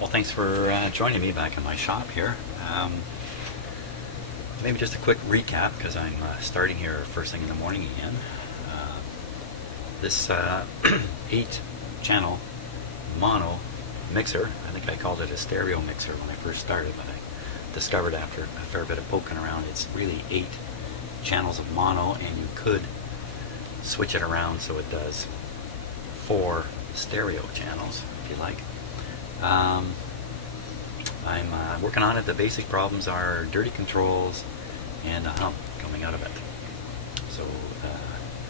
Well, thanks for joining me back in my shop here. Maybe just a quick recap because I'm starting here first thing in the morning again. This 8-channel mono mixer, I think I called it a stereo mixer when I first started, but I discovered after a fair bit of poking around it's really 8 channels of mono, and you could switch it around so it does 4 stereo channels if you like. I'm working on it. The basic problems are dirty controls and a hump coming out of it. So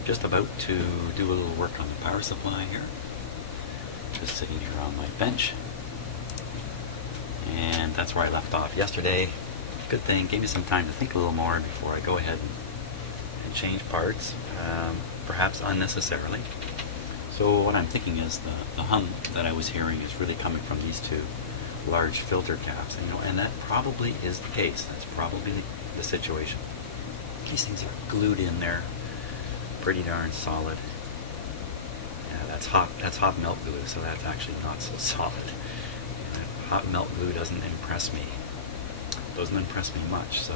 just about to do a little work on the power supply here. Just sitting here on my bench. And that's where I left off yesterday. Good thing, gave me some time to think a little more before I go ahead and change parts, perhaps unnecessarily. So what I'm thinking is the hum that I was hearing is really coming from these 2 large filter caps, and that probably is the case. That's probably the situation. These things are glued in there, pretty darn solid. Yeah, that's hot melt glue, so that's actually not so solid. Hot melt glue doesn't impress me. Doesn't impress me much. So,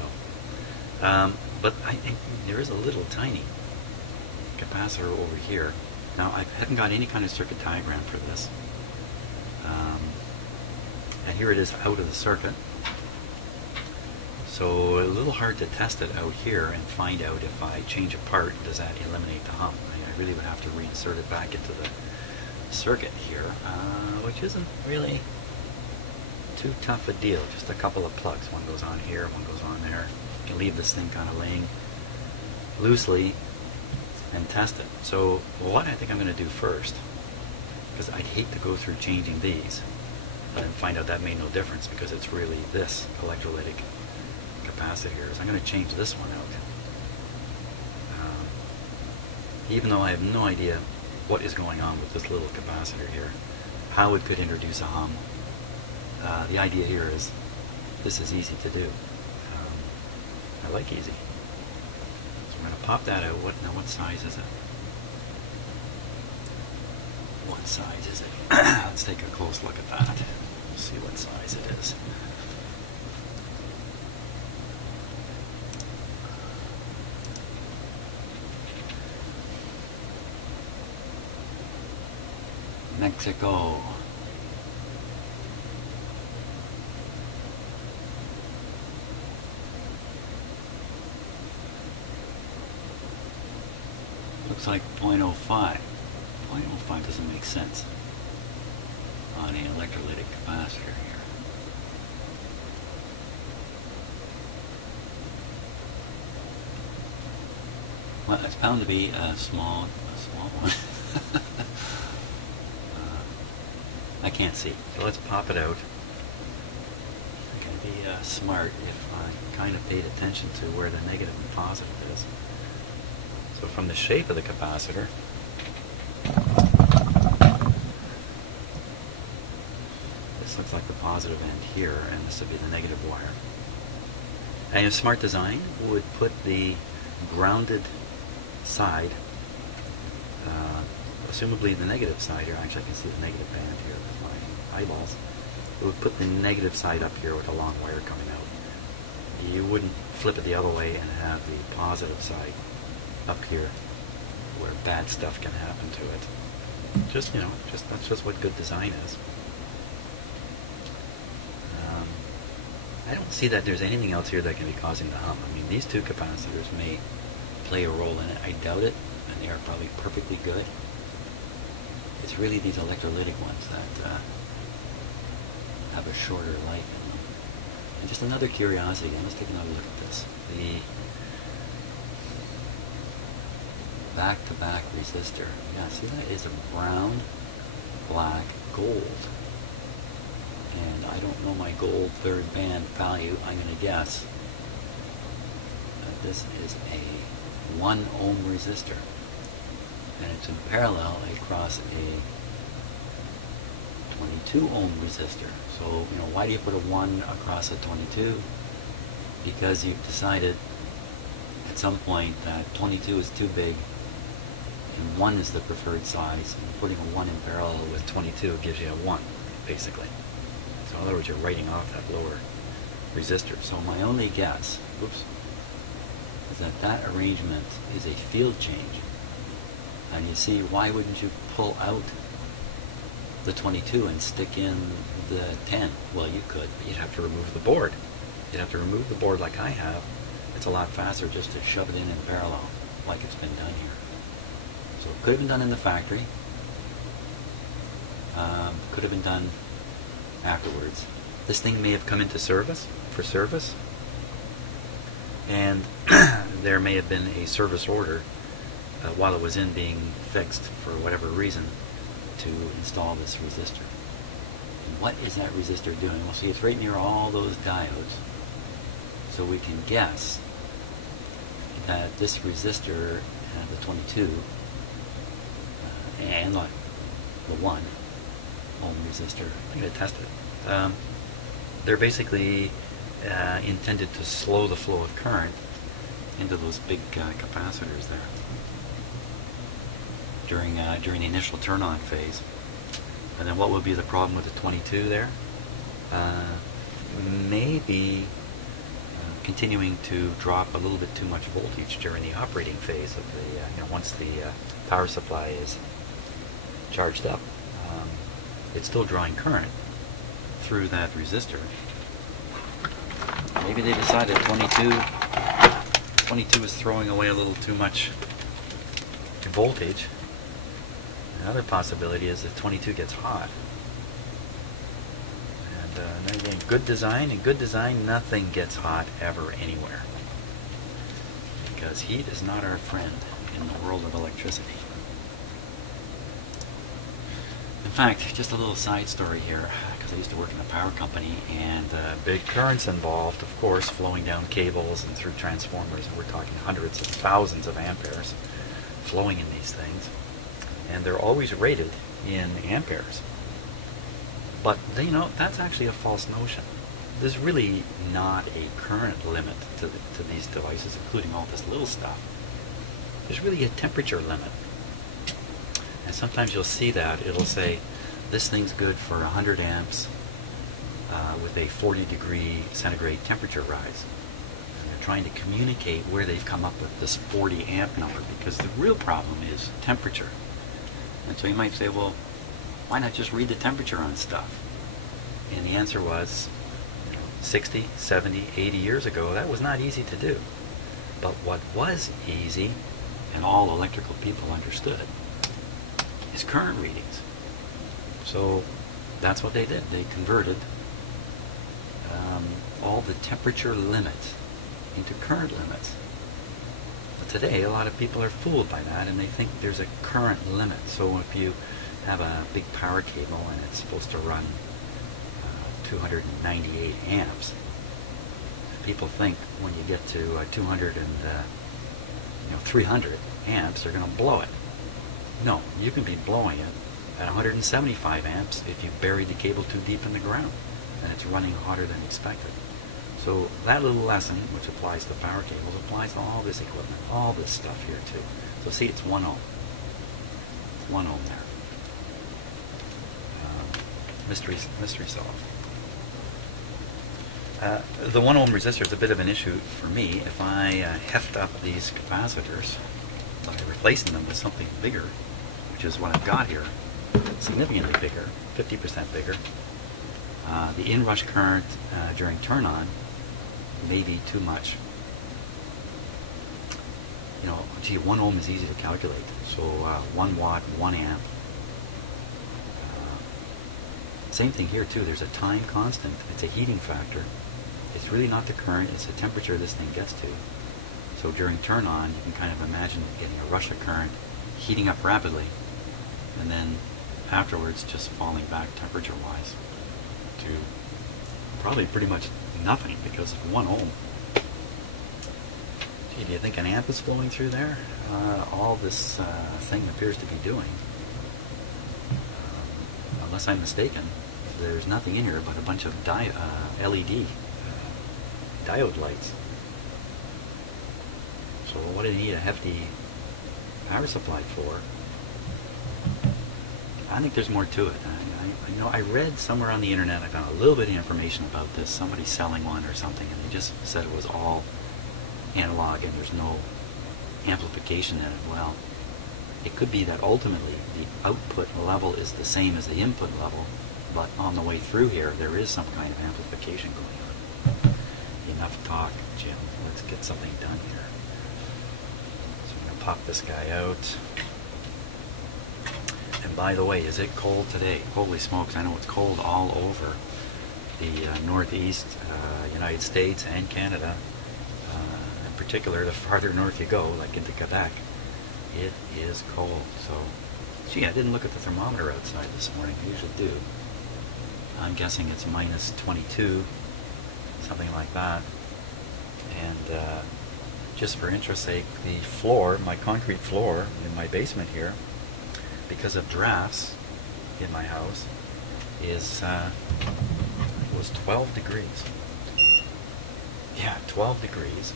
but I think there is a little tiny capacitor over here. Now, I haven't got any kind of circuit diagram for this. And here it is out of the circuit. So a little hard to test it out here and find out if I change a part, does that eliminate the hump? I really would have to reinsert it back into the circuit here, which isn't really too tough a deal. Just a couple of plugs. One goes on here, one goes on there. You can leave this thing kind of laying loosely and test it. So what I think I'm going to do first, because I'd hate to go through changing these and find out that made no difference because it's really this electrolytic capacitor, is I'm going to change this one out. Even though I have no idea what is going on with this little capacitor here, how it could introduce a hum, the idea here is this is easy to do. I like easy. So I'm going to pop that out. What size is it? What size is it? Let's take a close look at that. See what size it is. Mexico. Looks like 0.05. 0.05 doesn't make sense on an electrolytic capacitor here. Well, it's bound to be a small one. I can't see, so let's pop it out. I can be smart if I kind of paid attention to where the negative and positive is. So from the shape of the capacitor, this looks like the positive end here, and this would be the negative wire. And a smart design would put the grounded side, assumably the negative side here. Actually I can see the negative band here with my eyeballs. It would put the negative side up here with a long wire coming out. You wouldn't flip it the other way and have the positive side up here where bad stuff can happen to it. Just, that's just what good design is. I don't see that there's anything else here that can be causing the hum. I mean, these 2 capacitors may play a role in it. I doubt it, and they are probably perfectly good. It's really these electrolytic ones that have a shorter life in them. And just another curiosity, let's take another look at this. The back-to-back resistor. Yeah, see, that is a brown, black, gold. And I don't know my gold third band value. I'm going to guess that this is a 1 ohm resistor. And it's in parallel across a 22 ohm resistor. So, why do you put a 1 across a 22? Because you've decided at some point that 22 is too big and 1 is the preferred size, and putting a 1 in parallel with 22 gives you a 1, basically. So in other words, you're writing off that lower resistor. So my only guess, is that arrangement is a field change. And you see, why wouldn't you pull out the 22 and stick in the 10? Well, you could, but you'd have to remove the board. You'd have to remove the board like I have. It's a lot faster just to shove it in parallel, like it's been done here. So it could have been done in the factory. Could have been done afterwards. This thing may have come into service, and there may have been a service order while it was in being fixed for whatever reason to install this resistor. And what is that resistor doing? Well, see, it's right near all those diodes. So we can guess that this resistor, the 22, and the 1 ohm resistor, I'm going to test it. They're basically intended to slow the flow of current into those big capacitors there during the initial turn-on phase. And then what would be the problem with the 22 there? Maybe continuing to drop a little bit too much voltage during the operating phase of the, once the power supply is charged up. It's still drawing current through that resistor. Maybe they decided 22 is throwing away a little too much voltage. Another possibility is that 22 gets hot. And again, good design, nothing gets hot ever anywhere. Because heat is not our friend in the world of electricity. In fact, just a little side story here, because I used to work in a power company, and big currents involved, of course, flowing down cables and through transformers, and we're talking hundreds of thousands of amperes flowing in these things. And they're always rated in amperes. But, that's actually a false notion. There's really not a current limit to these devices, including all this little stuff. There's really a temperature limit. And sometimes you'll see that. It'll say, this thing's good for 100 amps with a 40-degree centigrade temperature rise. And they're trying to communicate where they've come up with this 40 amp number, because the real problem is temperature. And so you might say, well, why not just read the temperature on stuff? And the answer was, 60, 70, 80 years ago, that was not easy to do. But what was easy, and all electrical people understood, is current readings. So that's what they did. They converted all the temperature limits into current limits. But today, a lot of people are fooled by that, and they think there's a current limit. So if you have a big power cable and it's supposed to run 298 amps, people think when you get to 200 and 300 amps, they're going to blow it. No, you can be blowing it at 175 amps if you buried the cable too deep in the ground and it's running hotter than expected. So that little lesson, which applies to power cables, applies to all this equipment, all this stuff here too. So see, it's 1 ohm. It's 1 ohm there. Mystery solved. The 1 ohm resistor is a bit of an issue for me. If I heft up these capacitors by replacing them with something bigger, which is what I've got here, significantly bigger, 50% bigger, the inrush current during turn-on may be too much. 1 ohm is easy to calculate. So 1 watt, 1 amp. Same thing here too. There's a time constant. It's a heating factor. It's really not the current, it's the temperature this thing gets to. So during turn-on, you can kind of imagine getting a rush of current, heating up rapidly, and then afterwards just falling back temperature-wise to probably pretty much nothing because of 1 ohm. Gee, do you think an amp is flowing through there? All this thing appears to be doing, unless I'm mistaken, there's nothing in here but a bunch of LED diode lights. So what do you need a hefty power supply for? I think there's more to it. I know I read somewhere on the internet, I found a little bit of information about this. Somebody selling one or something, and they just said it was all analog and there's no amplification in it. Well, it could be that ultimately the output level is the same as the input level, but on the way through here there is some kind of amplification going on. Enough talk, Jim. Let's get something done here. So I'm going to pop this guy out. And by the way, is it cold today? Holy smokes, I know it's cold all over the northeast United States and Canada. In particular, the farther north you go, like into Quebec, it is cold. So, gee, I didn't look at the thermometer outside this morning. I usually do. I'm guessing it's minus 22, something like that. And just for interest's sake, the floor, my concrete floor in my basement here, because of drafts in my house, was 12 degrees. Yeah, 12 degrees.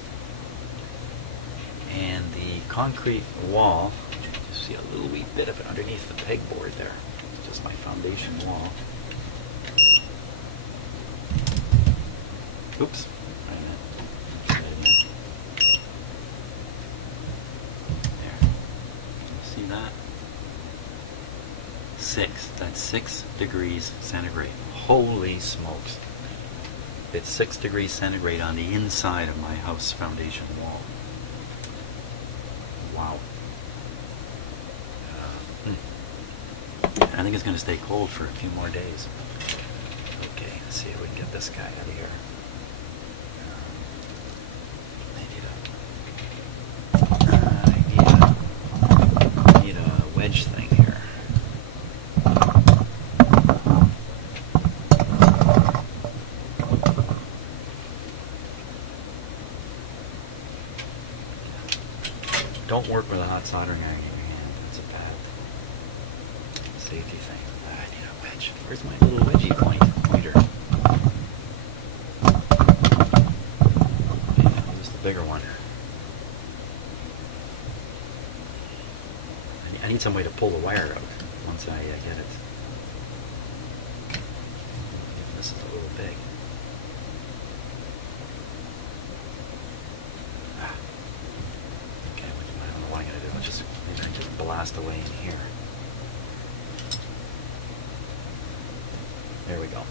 And the concrete wall, you see a little wee bit of it underneath the pegboard there. It's just my foundation wall. Oops. There. See that? That's 6 degrees centigrade. Holy smokes. It's 6 degrees centigrade on the inside of my house foundation wall. Wow. I think it's going to stay cold for a few more days. Okay, let's see if we can get this guy out of here. I need a wedge thing here. Don't work with a hot soldering iron in your hand. That's a bad safety thing. I need a wedge. Where's my little wedgie pointer? Yeah, I'll use the bigger one. I need some way to pull the wire out once I get it. This is a little big. Blast away in here. There we go.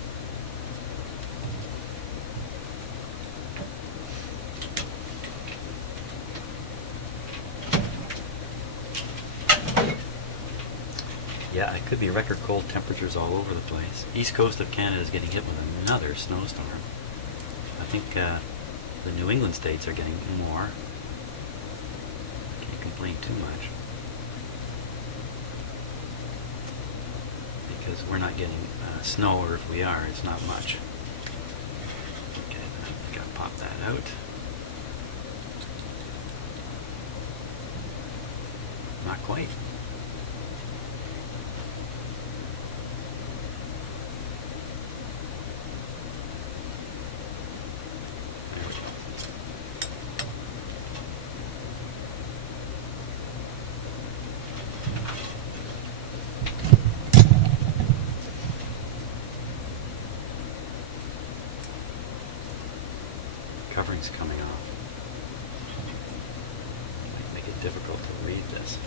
Yeah, it could be record cold temperatures all over the place. East coast of Canada is getting hit with another snowstorm. I think the New England states are getting more. Can't complain too much. Because we're not getting snow, or if we are, it's not much. Okay, I think I'll pop that out. Not quite. There we go. Covering's coming off. Might make it difficult to read this.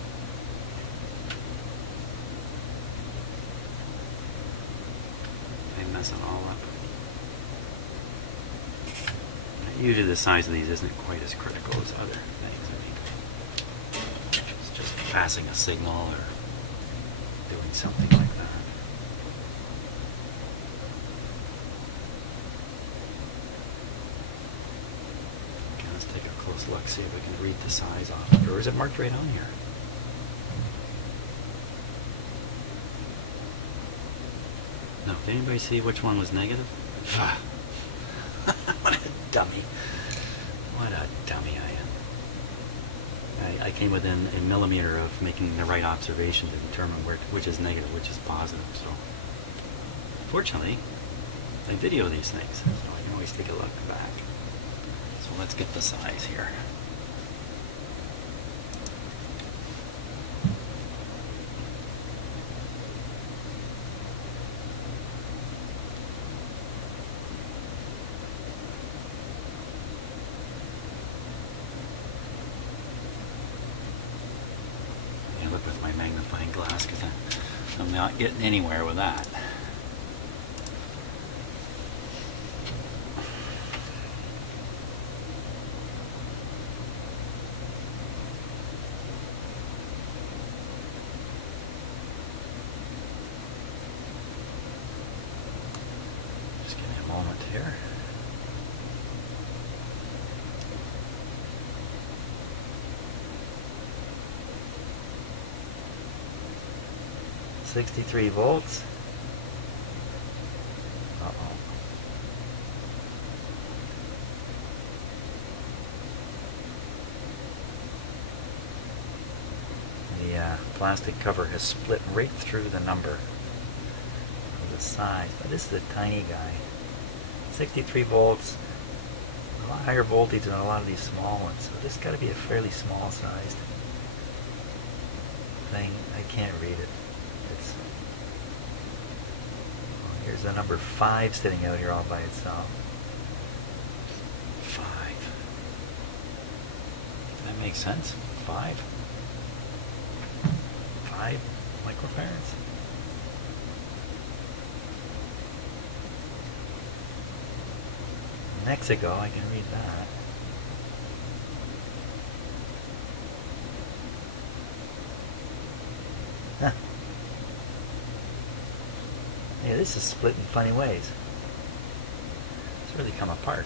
I'm messing all up. Usually the size of these isn't quite as critical as other things. I mean, it's just passing a signal or doing something like that. Take a close look, see if we can read the size off it. Or is it marked right on here? No, did anybody see which one was negative? What a dummy. What a dummy I am. I came within a millimeter of making the right observation to determine which is negative, which is positive. So, fortunately, I video these things, so I can always take a look back. So let's get the size here. not getting anywhere with that. Just give me a moment here. $63 volts. Uh-oh. The plastic cover has split right through the number of the size. But this is a tiny guy. 63 volts. A lot higher voltage than a lot of these small ones. So this got to be a fairly small sized thing. I can't read it. Here's the number 5 sitting out here all by itself. 5. Does that make sense? 5? 5 microfarads? Mexico, I can read that. Huh. Yeah, this is split in funny ways. It's really come apart,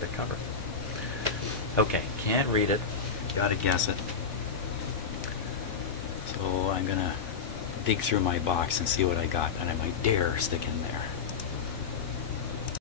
the cover. Okay, can't read it. Gotta guess it. So I'm gonna dig through my box and see what I got, and I might dare stick in there.